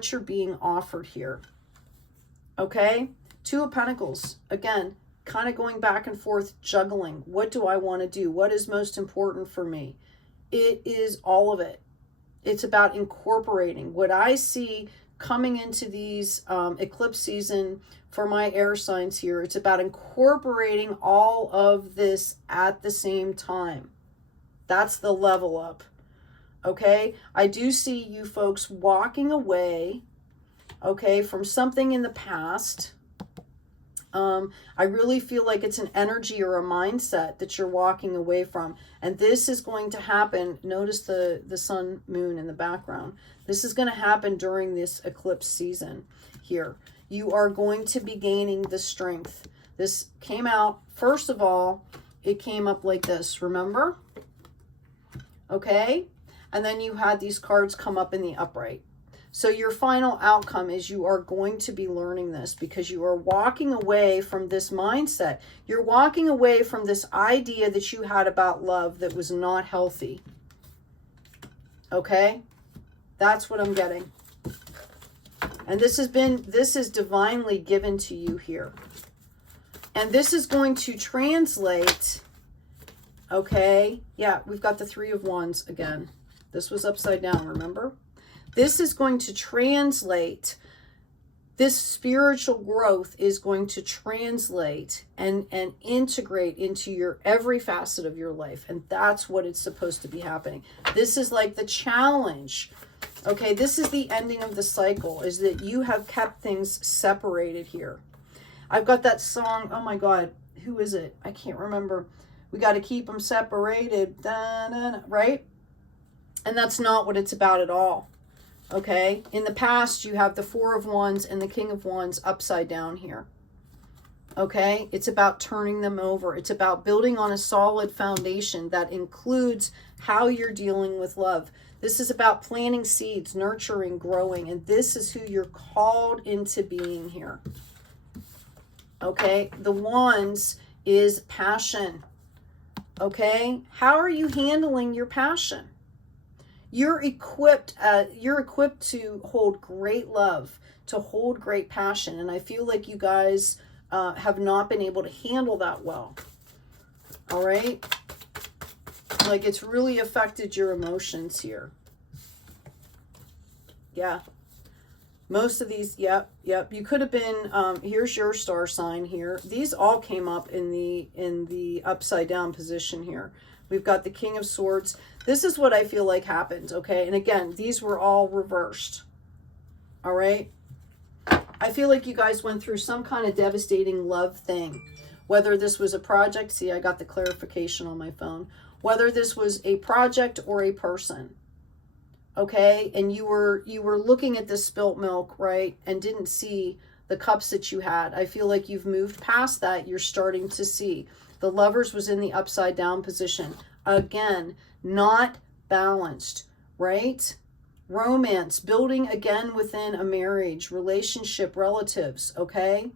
what you're being offered here. Okay? Two of Pentacles. Again, kind of going back and forth, juggling. What do I want to do? What is most important for me? It is all of it. It's about incorporating what I see coming into these eclipse season for my air signs here. It's about incorporating all of this at the same time. That's the level up. Okay? I do see you folks walking away, okay, from something in the past. I really feel like it's an energy or a mindset that you're walking away from. And this is going to happen. Notice the sun, moon in the background. This is going to happen during this eclipse season here. You are going to be gaining the strength. This came out, first of all, it came up like this, remember? Okay? And then you had these cards come up in the upright. So your final outcome is you are going to be learning this because you are walking away from this mindset. You're walking away from this idea that you had about love that was not healthy. Okay? That's what I'm getting. And this is divinely given to you here. And this is going to translate, okay? Yeah, we've got the Three of Wands again. This was upside down, remember? This is going to translate, this spiritual growth is going to translate and integrate into your every facet of your life. And that's what it's supposed to be happening. This is like the challenge. Okay, this is the ending of the cycle, is that you have kept things separated here. I've got that song, oh my God, who is it? I can't remember. We got to keep them separated, right? And that's not what it's about at all. Okay, in the past, you have the Four of Wands and the King of Wands upside down here. Okay, it's about turning them over. It's about building on a solid foundation that includes how you're dealing with love. This is about planting seeds, nurturing, growing, and this is who you're called into being here. Okay, the Wands is passion. Okay, how are you handling your passion? You're equipped to hold great love, to hold great passion. And I feel like you guys have not been able to handle that well. All right? Like it's really affected your emotions here. Yeah. Most of these, yep. You could have been, here's your star sign here. These all came up in the upside down position here. We've got the King of Swords. This is what I feel like happened, okay? And again, these were all reversed, all right? I feel like you guys went through some kind of devastating love thing. Whether this was a project, see, I got the clarification on my phone. Whether this was a project or a person, okay? And you were looking at this spilt milk, right? And didn't see the cups that you had. I feel like you've moved past that. You're starting to see. The Lovers was in the upside down position. Again, not balanced, right? Romance, building again within a marriage, relationship, relatives, okay?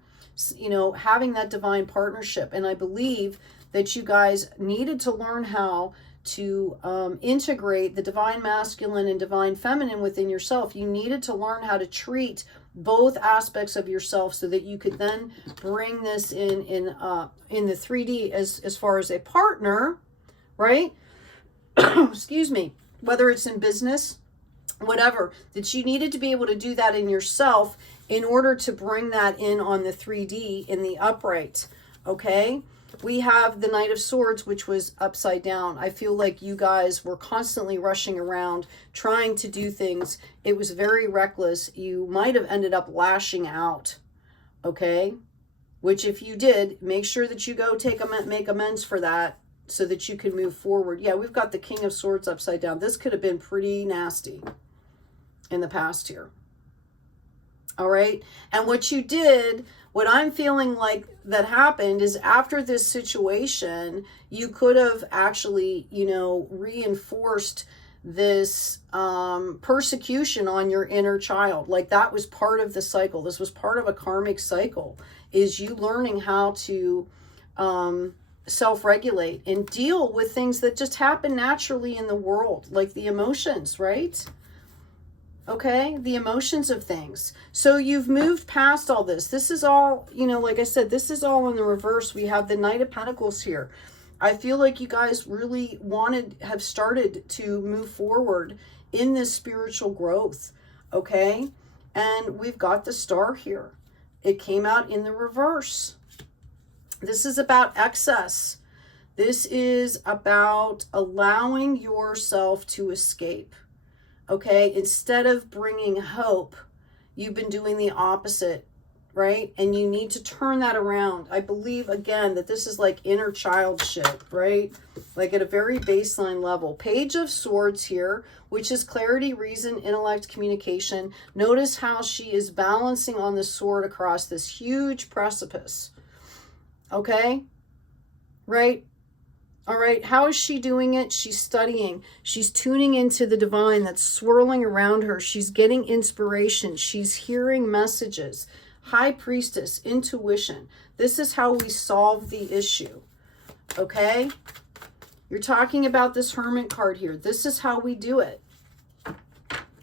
You know, having that divine partnership. And I believe that you guys needed to learn how to integrate the divine masculine and divine feminine within yourself. You needed to learn how to treat both aspects of yourself so that you could then bring this in the 3D as far as a partner, right? Excuse me. Whether it's in business, whatever, that you needed to be able to do that in yourself in order to bring that in on the 3D in the upright, okay? We have the Knight of Swords, which was upside down. I feel like you guys were constantly rushing around, trying to do things. It was very reckless. You might have ended up lashing out, okay? Which if you did, make sure that you go make amends for that so that you can move forward. Yeah, we've got the King of Swords upside down. This could have been pretty nasty in the past here. All right? And what you did, what I'm feeling like that happened is after this situation, you could have actually, you know, reinforced this persecution on your inner child. Like that was part of the cycle. This was part of a karmic cycle, is you learning how to self-regulate and deal with things that just happen naturally in the world, like the emotions, right? Okay, the emotions of things. So you've moved past all this. This is all, you know, like I said, this is all in the reverse. We have the Knight of Pentacles here. I feel like you guys really have started to move forward in this spiritual growth. Okay, and we've got the Star here. It came out in the reverse. This is about excess. This is about allowing yourself to escape. Okay, instead of bringing hope, you've been doing the opposite, right? And you need to turn that around. I believe, again, that this is like inner child shit, right? Like at a very baseline level. Page of Swords here, which is clarity, reason, intellect, communication. Notice how she is balancing on the sword across this huge precipice. Okay, right? All right, how is she doing it? She's studying. She's tuning into the divine that's swirling around her. She's getting inspiration. She's hearing messages. High Priestess, intuition. This is how we solve the issue, okay? You're talking about this Hermit card here. This is how we do it.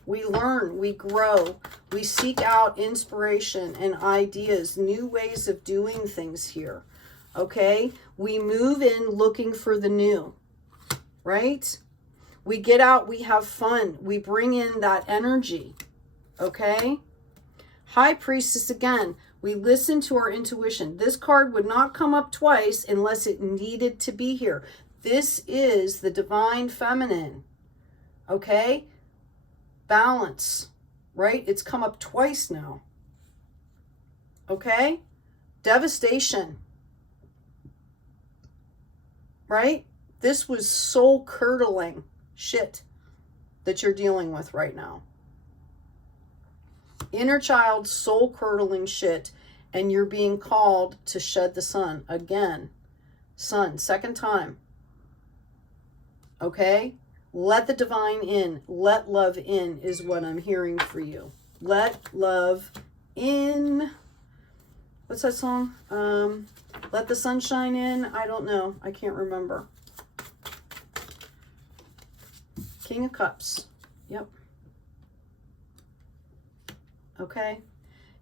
We learn, we grow, we seek out inspiration and ideas, new ways of doing things here. Okay, we move in looking for the new, right? We get out, we have fun, we bring in that energy, okay? High Priestess, again, we listen to our intuition. This card would not come up twice unless it needed to be here. This is the divine feminine, okay? Balance, right? It's come up twice now, okay? Devastation. Right? This was soul-curdling shit that you're dealing with right now. Inner child, soul-curdling shit, and you're being called to shed the sun. Again, sun, second time. Okay? Let the divine in. Let love in is what I'm hearing for you. Let love in. What's that song? Let the sunshine in. I don't know. I can't remember. King of Cups. Yep. Okay.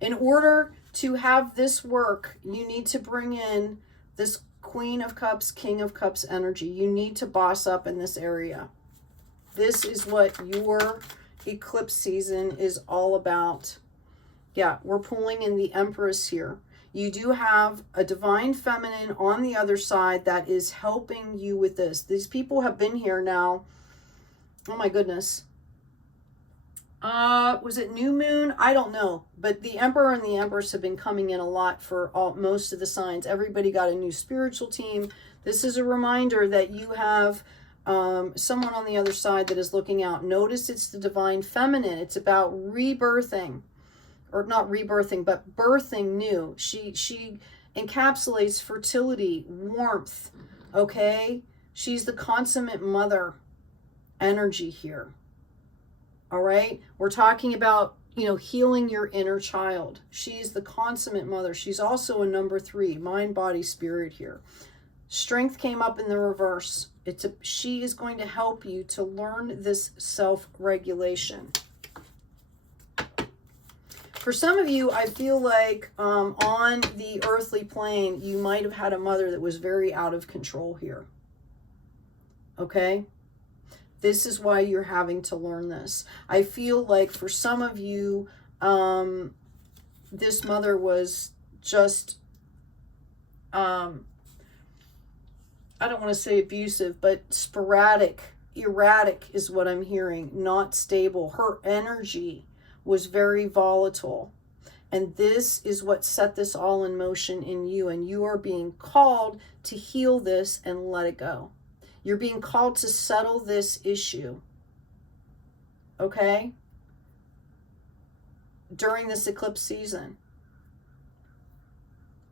In order to have this work, you need to bring in this Queen of Cups, King of Cups energy. You need to boss up in this area. This is what your eclipse season is all about. Yeah, we're pulling in the Empress here. You do have a divine feminine on the other side that is helping you with this. These people have been here now. Oh my goodness. Was it new moon? I don't know. But the Emperor and the Empress have been coming in a lot for most of the signs. Everybody got a new spiritual team. This is a reminder that you have someone on the other side that is looking out. Notice it's the divine feminine. It's about rebirthing. Or not rebirthing, but birthing new. She encapsulates fertility, warmth, okay? She's the consummate mother energy here, all right? We're talking about, you know, healing your inner child. She's the consummate mother. She's also a number 3, mind, body, spirit here. Strength came up in the reverse. She is going to help you to learn this self-regulation. For some of you, I feel like on the earthly plane, you might have had a mother that was very out of control here. Okay? This is why you're having to learn this. I feel like for some of you, this mother was just, I don't want to say abusive, but sporadic, erratic is what I'm hearing, not stable. Her energy was very volatile. And this is what set this all in motion in you. And you are being called to heal this and let it go. You're being called to settle this issue. Okay? During this eclipse season.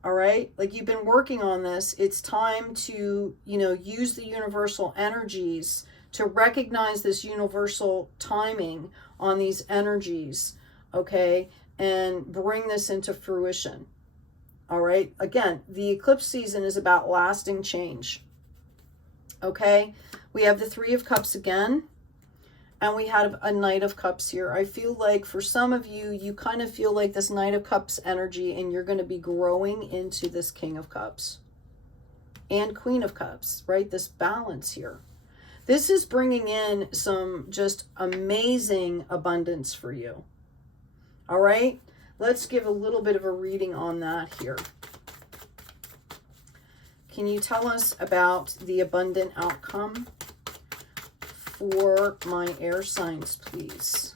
All right? Like you've been working on this. It's time to, you know, use the universal energies to recognize this universal timing on these energies, okay, and bring this into fruition. All right? Again, the eclipse season is about lasting change. Okay? We have the 3 of Cups again. And we had a Knight of Cups here. I feel like for some of you, you kind of feel like this Knight of Cups energy, and you're going to be growing into this King of Cups and Queen of Cups, right? This balance here. This is bringing in some just amazing abundance for you. All right, let's give a little bit of a reading on that here. Can you tell us about the abundant outcome for my air signs, please?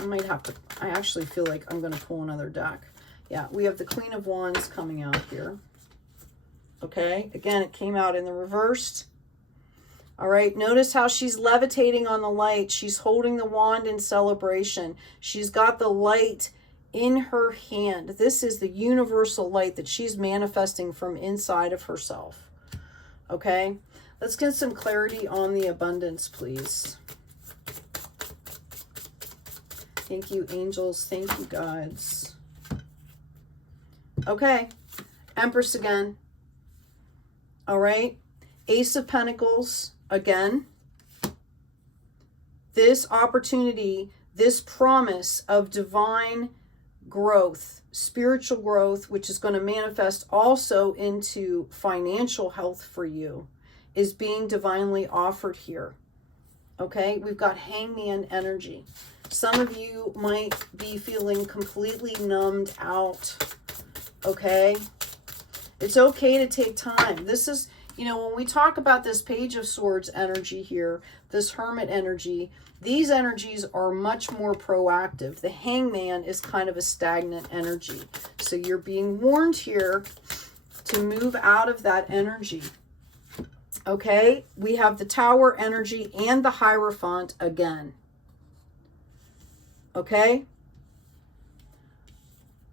I might have to, I actually feel like I'm going to pull another deck. Yeah, we have the Queen of Wands coming out here. Okay, again, it came out in the reversed. All right, notice how she's levitating on the light. She's holding the wand in celebration. She's got the light in her hand. This is the universal light that she's manifesting from inside of herself. Okay, let's get some clarity on the abundance, please. Thank you, angels. Thank you, gods. Okay, Empress again. All right, Ace of Pentacles again. This opportunity, this promise of divine growth, spiritual growth, which is going to manifest also into financial health for you, is being divinely offered here. Okay, we've got Hangman energy. Some of you might be feeling completely numbed out. Okay, it's okay to take time. This is, you know, when we talk about this Page of Swords energy here, this Hermit energy, these energies are much more proactive. The Hangman is kind of a stagnant energy. So you're being warned here to move out of that energy. Okay, we have the Tower energy and the Hierophant again. Okay,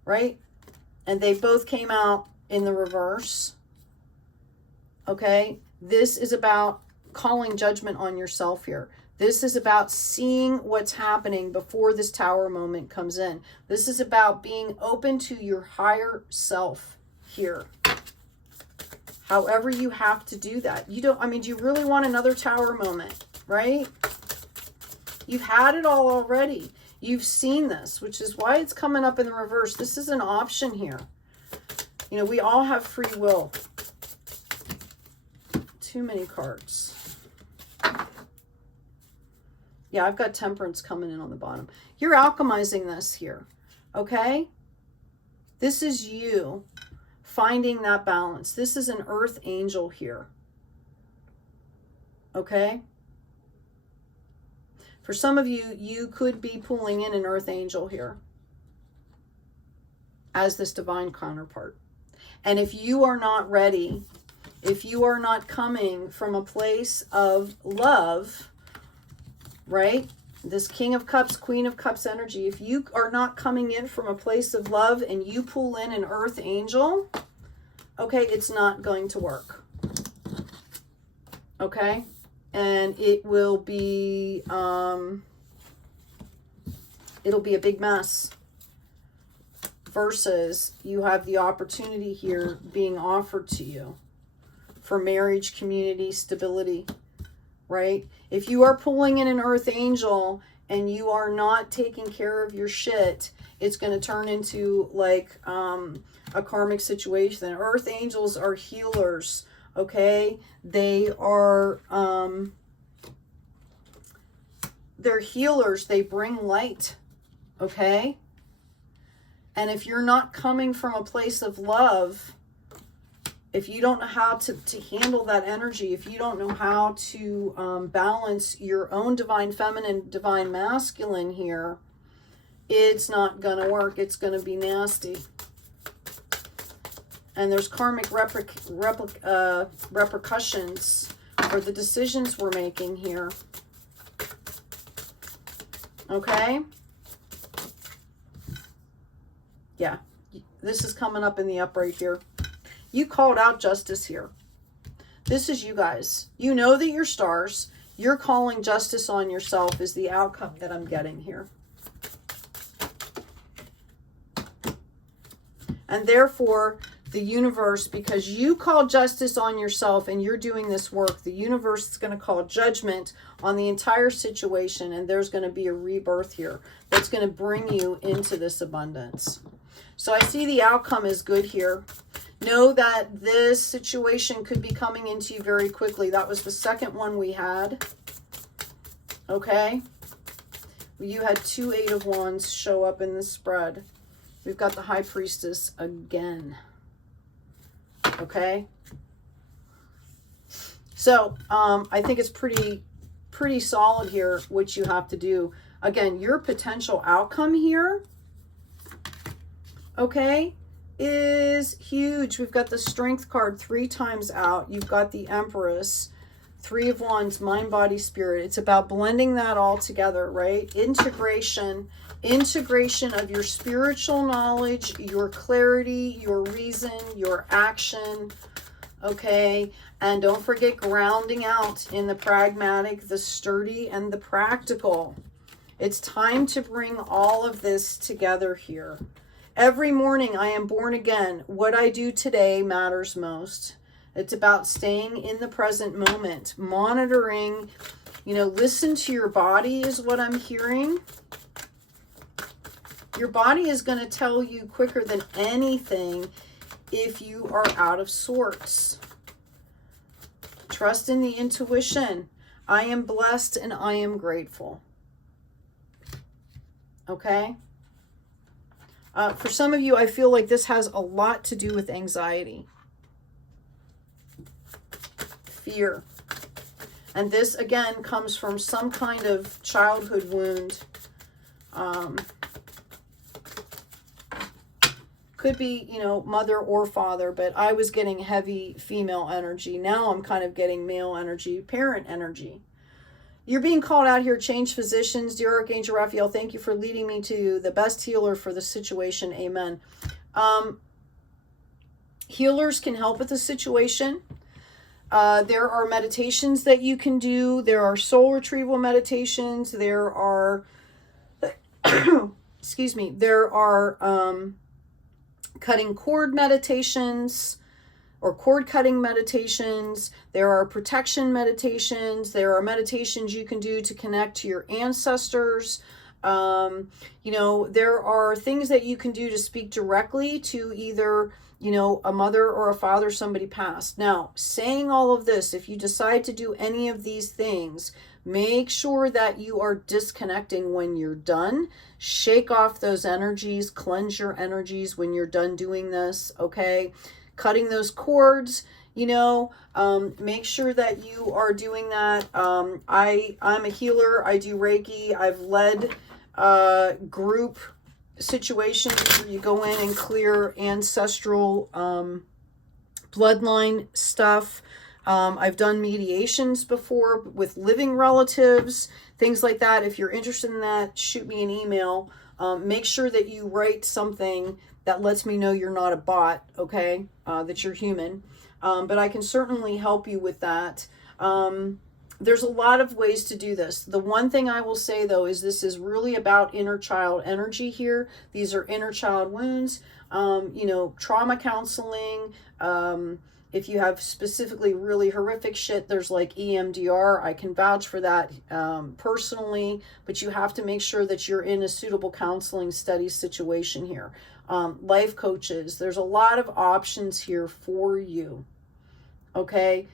right? And they both came out in the reverse. Okay, this is about calling judgment on yourself here. This is about seeing what's happening before this Tower moment comes in. This is about being open to your higher self here. However you have to do that. You don't, I mean, do you really want another Tower moment, right? You've had it all already. You've seen this, which is why it's coming up in the reverse. This is an option here. You know, we all have free will. Too many cards. Yeah, I've got Temperance coming in on the bottom. You're alchemizing this here, okay? This is you finding that balance. This is an Earth Angel here, okay? For some of you, you could be pulling in an Earth Angel here as this divine counterpart. And if you are not ready, if you are not coming from a place of love, right? This King of Cups, Queen of Cups energy, if you are not coming in from a place of love and you pull in an Earth Angel, okay, it's not going to work. Okay? And it will be, it'll be a big mess. Versus you have the opportunity here being offered to you for marriage, community, stability, right? If you are pulling in an Earth Angel and you are not taking care of your shit, it's going to turn into like a karmic situation. Earth Angels are healers, okay? They are, they're healers. They bring light, okay? And if you're not coming from a place of love, if you don't know how to handle that energy, if you don't know how to balance your own divine feminine, divine masculine here, it's not going to work. It's going to be nasty. And there's karmic repercussions for the decisions we're making here. Okay? Yeah. This is coming up in the upright here. You called out justice here. This is you guys. You know that you're stars. You're calling justice on yourself is the outcome that I'm getting here. And therefore, the universe, because you call justice on yourself and you're doing this work, the universe is going to call judgment on the entire situation, and there's going to be a rebirth here that's going to bring you into this abundance. So I see the outcome is good here. Know that this situation could be coming into you very quickly. That was the second one we had. Okay. You had 2 8 of Wands show up in the spread. We've got the High Priestess again. Okay. So, I think it's pretty solid here, what you have to do. Again, your potential outcome here, okay, is huge. We've got the Strength card 3 times out. You've got the Empress, 3 of Wands, mind, body, spirit. It's about blending that all together, right? Integration of your spiritual knowledge, your clarity, your reason, your action, okay? And don't forget grounding out in the pragmatic, the sturdy, and the practical. It's time to bring all of this together here. Every morning I am born again. What I do today matters most. It's about staying in the present moment, monitoring, you know, listen to your body is what I'm hearing. Your body is going to tell you quicker than anything if you are out of sorts. Trust in the intuition. I am blessed and I am grateful. Okay? For some of you, I feel like this has a lot to do with anxiety. Fear. And this, again, comes from some kind of childhood wound. Could be, you know, mother or father, but I was getting heavy female energy. Now I'm kind of getting male energy, parent energy. You're being called out here, change physicians. Dear Archangel Raphael, thank you for leading me to the best healer for the situation. Amen. Healers can help with the situation. There are meditations that you can do. There are soul retrieval meditations. There are, excuse me, there are cutting cord meditations or cord cutting meditations. There are protection meditations. There are meditations you can do to connect to your ancestors. You know, there are things that you can do to speak directly to either, you know, a mother or a father, somebody passed. Now, saying all of this, if you decide to do any of these things, make sure that you are disconnecting when you're done. Shake off those energies, cleanse your energies when you're done doing this, okay? Cutting those cords, you know, make sure that you are doing that. I'm a healer. I do Reiki. I've led group situations where you go in and clear ancestral bloodline stuff. I've done mediations before with living relatives, things like that. If you're interested in that, shoot me an email. Make sure that you write something that lets me know you're not a bot, okay, that you're human. But I can certainly help you with that. There's a lot of ways to do this. The one thing I will say, though, is this is really about inner child energy here. These are inner child wounds, you know, trauma counseling. If you have specifically really horrific shit, there's like EMDR. I can vouch for that personally, but you have to make sure that you're in a suitable counseling study situation here. Life coaches, there's a lot of options here for you, okay?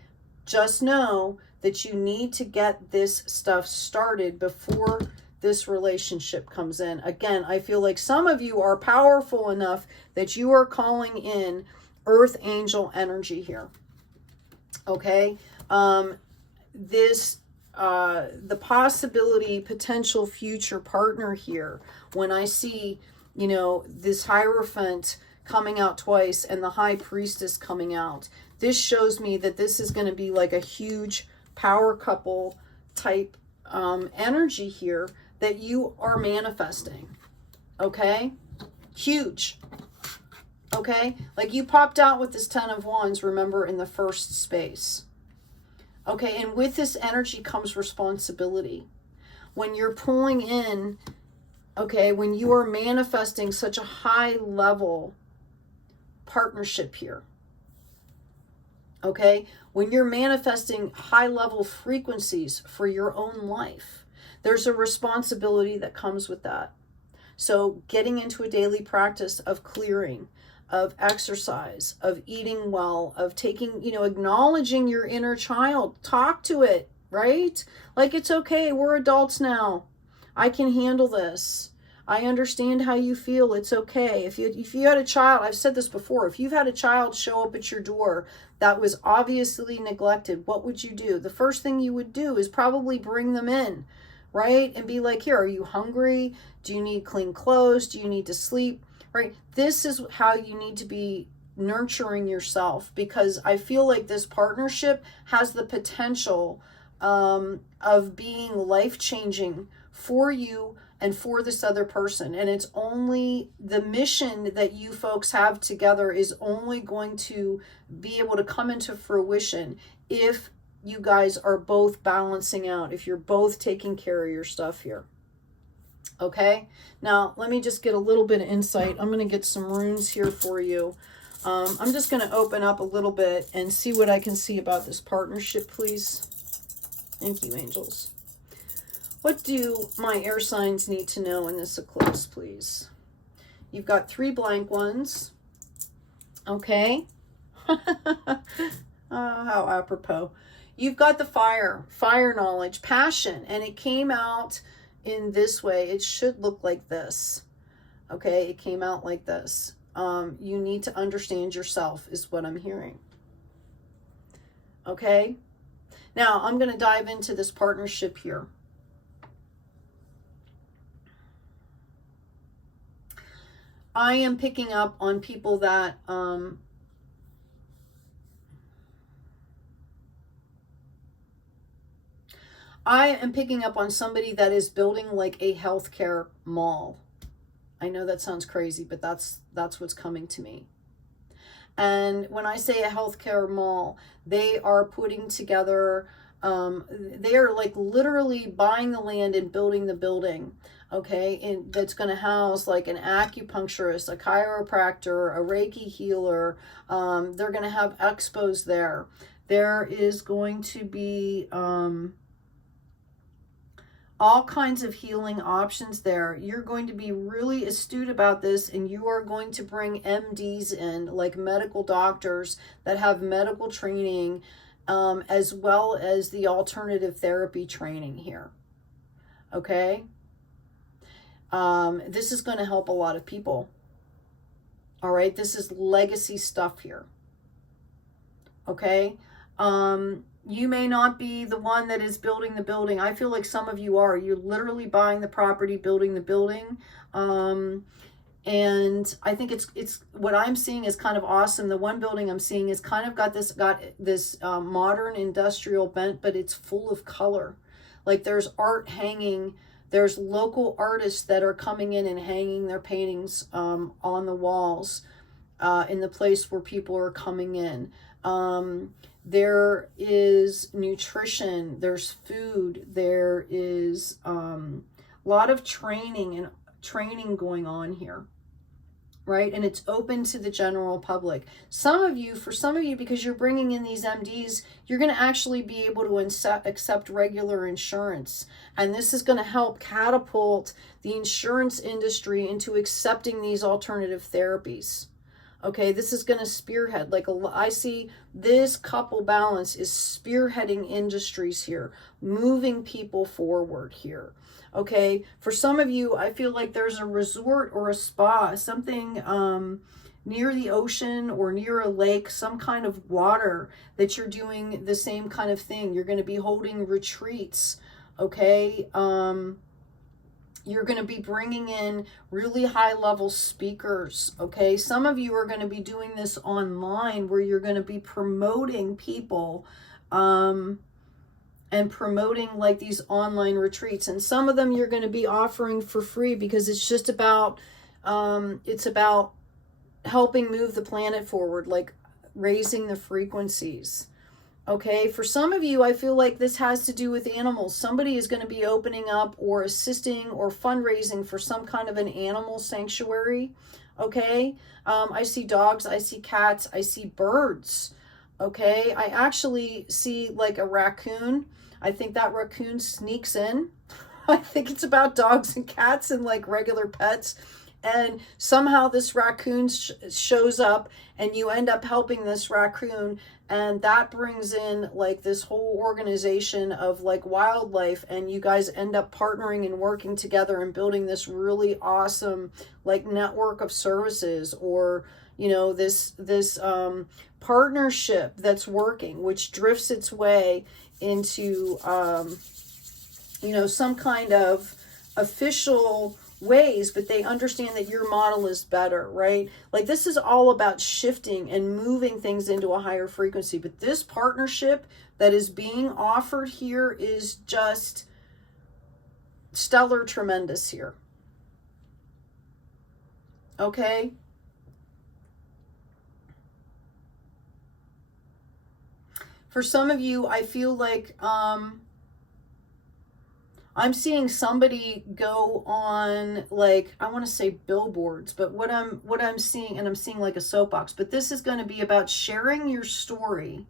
Just know that you need to get this stuff started before this relationship comes in. Again, I feel like some of you are powerful enough that you are calling in earth angel energy here, okay? The possibility, potential future partner here, when I see, you know, this Hierophant coming out twice and the High Priestess coming out, this shows me that this is going to be like a huge power couple type energy here that you are manifesting, okay? Huge. Okay, like you popped out with this 10 of Wands, remember, in the first space. Okay, and with this energy comes responsibility. When you're pulling in, okay, when you are manifesting such a high level partnership here. Okay? When you're manifesting high-level frequencies for your own life, there's a responsibility that comes with that. So getting into a daily practice of clearing, of exercise, of eating well, of taking, acknowledging your inner child. Talk to it, right? Like, it's okay. We're adults now. I can handle this. I understand how you feel. It's okay. If you had a child, I've said this before, if you've had a child show up at your door that was obviously neglected, what would you do? The first thing you would do is probably bring them in, right? And be like, here, are you hungry? Do you need clean clothes? Do you need to sleep? Right? This is how you need to be nurturing yourself, because I feel like this partnership has the potential of being life-changing for you and for this other person. And it's only the mission that you folks have together is only going to be able to come into fruition if you guys are both balancing out, if you're both taking care of your stuff here. Okay, now let me just get a little bit of insight. I'm going to get some runes here for you. I'm just going to open up a little bit and see what I can see about this partnership, please. Thank you, angels. What do my air signs need to know in this eclipse, please? You've got 3 blank ones. Okay. How apropos. You've got the fire knowledge, passion, and it came out in this way. It should look like this. Okay, it came out like this. You need to understand yourself is what I'm hearing. Okay, now I'm going to dive into this partnership here. I am picking up on people that I am picking up on somebody that is building like a healthcare mall. I know that sounds crazy, but that's what's coming to me. And when I say a healthcare mall, they are putting together, they are like literally buying the land and building the building. Okay, and that's going to house like an acupuncturist, a chiropractor, a Reiki healer. They're going to have expos there. There is going to be all kinds of healing options there. You're going to be really astute about this, and you are going to bring MDs in, like medical doctors that have medical training, as well as the alternative therapy training here. Okay? This is going to help a lot of people. All right? This is legacy stuff here. Okay? You may not be the one that is building the building. I feel like some of you are. You're literally buying the property, building the building. And I think it's what I'm seeing is kind of awesome. The one building I'm seeing is kind of got this modern industrial bent, but it's full of color. Like there's art hanging. There's local artists that are coming in and hanging their paintings on the walls in the place where people are coming in. There is nutrition, there's food, there is a lot of training going on here, right? And it's open to the general public. For some of you, because you're bringing in these MDs, you're going to actually be able to accept regular insurance. And this is going to help catapult the insurance industry into accepting these alternative therapies. Okay, this is going to spearhead, I see this couple balance is spearheading industries here, moving people forward here. Okay, for some of you, I feel like there's a resort or a spa, something near the ocean or near a lake, some kind of water that you're doing the same kind of thing. You're going to be holding retreats, okay? You're going to be bringing in really high-level speakers, okay? Some of you are going to be doing this online where you're going to be promoting people and promoting like these online retreats. And some of them you're going to be offering for free because it's just about, it's about helping move the planet forward, like raising the frequencies. Okay, for some of you, I feel like this has to do with animals. Somebody is going to be opening up or assisting or fundraising for some kind of an animal sanctuary. Okay, I see dogs, I see cats, I see birds. Okay, I actually see like a raccoon. I think that raccoon sneaks in. I think it's about dogs and cats and like regular pets. And somehow this raccoon shows up and you end up helping this raccoon, and that brings in like this whole organization of like wildlife, and you guys end up partnering and working together and building this really awesome like network of services, or you know, this partnership that's working, which drifts its way into you know, some kind of official ways, but they understand that your model is better, right? Like this is all about shifting and moving things into a higher frequency. But this partnership that is being offered here is just stellar, tremendous here. Okay. For some of you, I feel like I'm seeing somebody go on, like, I want to say billboards, but what I'm seeing, and I'm seeing like a soapbox, but this is going to be about sharing your story.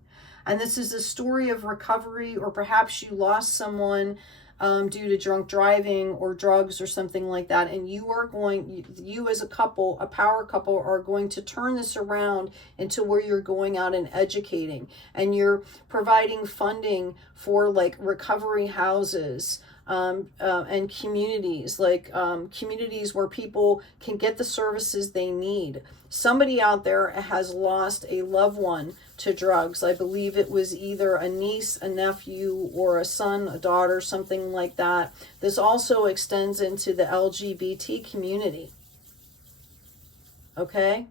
And this is a story of recovery, or perhaps you lost someone due to drunk driving or drugs or something like that. And you are going, you as a couple, a power couple, are going to turn this around into where you're going out and educating, and you're providing funding for like recovery houses, and communities, like communities where people can get the services they need. Somebody out there has lost a loved one to drugs. I believe it was either a niece, a nephew, or a son, a daughter, something like that. This also extends into the LGBT community. Okay?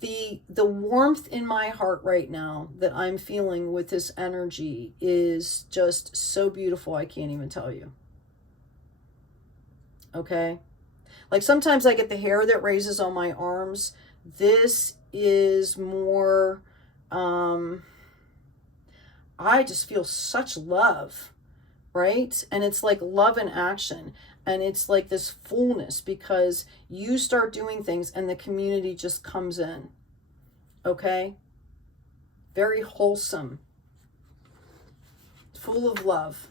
The warmth in my heart right now that I'm feeling with this energy is just so beautiful, I can't even tell you. Okay? Like sometimes I get the hair that raises on my arms. This is more, I just feel such love, right? And it's like love in action. And it's like this fullness because you start doing things and the community just comes in. Okay? Very wholesome. Full of love.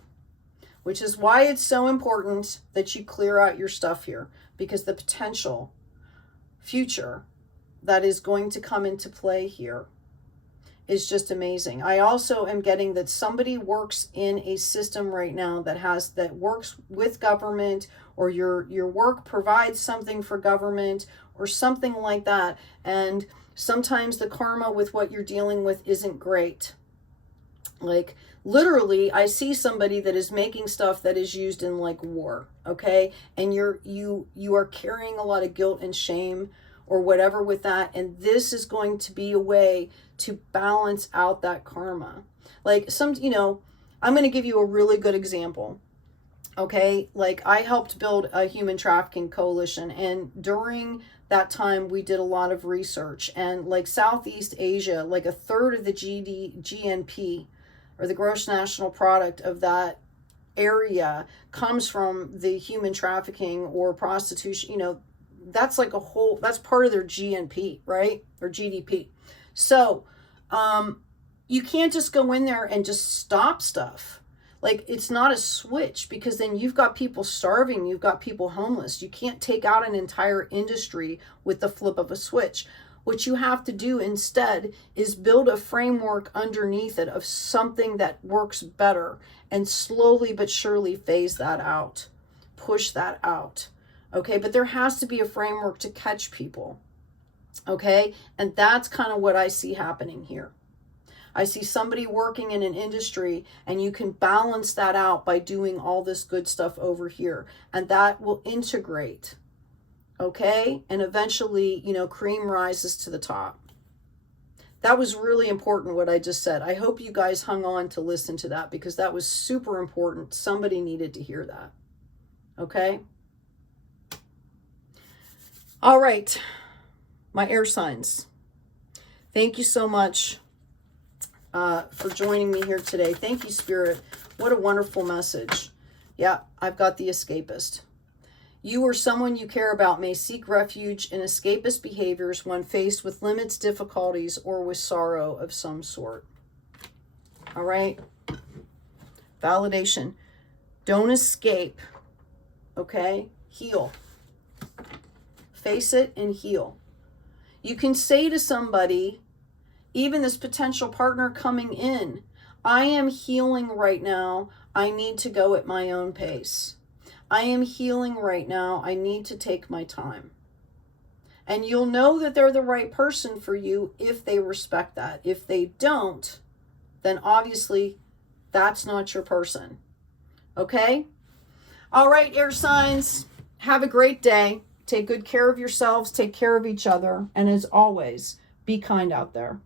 Which is why it's so important that you clear out your stuff here. Because the potential future that is going to come into play here is just amazing. I also am getting that somebody works in a system right now that works with government, or your work provides something for government or something like that. And sometimes the karma with what you're dealing with isn't great. Like literally, I see somebody that is making stuff that is used in like war, okay? And you are carrying a lot of guilt and shame or whatever with that, and this is going to be a way to balance out that karma. Like you know, I'm going to give you a really good example. Okay, like I helped build a human trafficking coalition, and during that time we did a lot of research, and like Southeast Asia, like a third of the GNP, or the gross national product of that area, comes from the human trafficking or prostitution. You know, that's like that's part of their GNP, right? Or GDP. So you can't just go in there and just stop stuff. Like it's not a switch, because then you've got people starving, you've got people homeless. You can't take out an entire industry with the flip of a switch. What you have to do instead is build a framework underneath it of something that works better, and slowly but surely phase that out, push that out. Okay, but there has to be a framework to catch people. Okay, and that's kind of what I see happening here. I see somebody working in an industry, and you can balance that out by doing all this good stuff over here, and that will integrate. Okay, and eventually, you know, cream rises to the top. That was really important what I just said. I hope you guys hung on to listen to that, because that was super important. Somebody needed to hear that. Okay? All right, my air signs. Thank you so much for joining me here today. Thank you, Spirit. What a wonderful message. Yeah, I've got the escapist. You or someone you care about may seek refuge in escapist behaviors when faced with limits, difficulties, or with sorrow of some sort. All right? Validation. Don't escape. Okay? Heal. Face it and heal. You can say to somebody, even this potential partner coming in, I am healing right now. I need to go at my own pace. I am healing right now. I need to take my time. And you'll know that they're the right person for you if they respect that. If they don't, then obviously that's not your person. Okay? All right, air signs. Have a great day. Take good care of yourselves. Take care of each other. And as always, be kind out there.